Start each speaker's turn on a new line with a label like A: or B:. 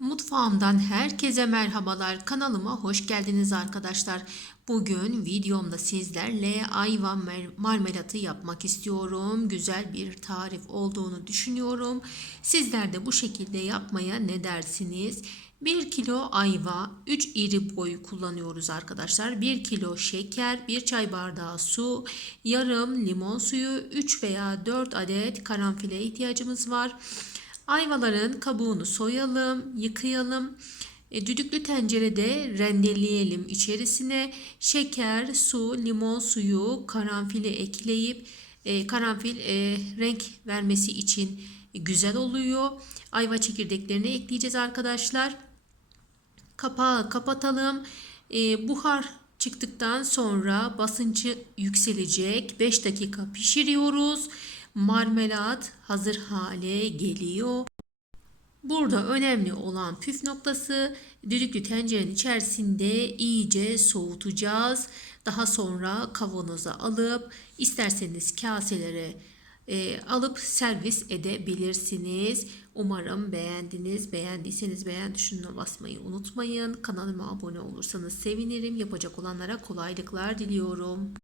A: Mutfağımdan herkese merhabalar. Kanalıma hoş geldiniz arkadaşlar. Bugün videomda sizlerle ayva marmelatı yapmak istiyorum. Güzel bir tarif olduğunu düşünüyorum. Sizler de bu şekilde yapmaya ne dersiniz? 1 kilo ayva, 3 iri boy kullanıyoruz arkadaşlar. 1 kilo şeker, 1 çay bardağı su, yarım limon suyu, 3 veya 4 adet karanfile ihtiyacımız var. Ayvaların kabuğunu soyalım, yıkayalım. E, düdüklü tencerede rendeleyelim. İçerisine şeker, su, limon suyu, karanfili ekleyip e, karanfil e, renk vermesi için güzel oluyor. Ayva çekirdeklerini ekleyeceğiz arkadaşlar. Kapağı kapatalım. E, buhar çıktıktan sonra basıncı yükselecek. 5 dakika pişiriyoruz. Marmelat hazır hale geliyor. Burada önemli olan püf noktası düdüklü tencerenin içerisinde iyice soğutacağız. Daha sonra kavanoza alıp isterseniz kaselere e, alıp servis edebilirsiniz. Umarım beğendiniz. Beğendiyseniz beğen tuşuna basmayı unutmayın. Kanalıma abone olursanız sevinirim. Yapacak olanlara kolaylıklar diliyorum.